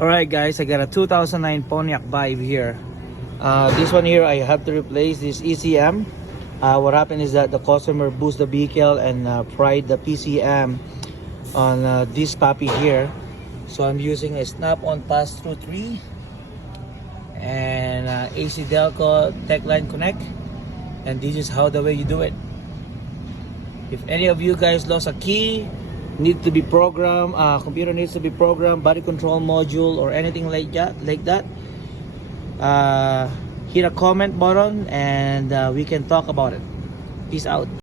Alright guys, I got a 2009 Pontiac Vibe here. This one here, I have to replace this ECM. What happened is that the customer boosted the vehicle and fried the PCM on this puppy here. So I'm using a snap-on pass-through 3 and AC Delco tech line connect, and this is how the way you do it. If any of you guys lost a key, need to be programmed, computer needs to be programmed, body control module or anything like that, hit a comment button and we can talk about it. Peace out.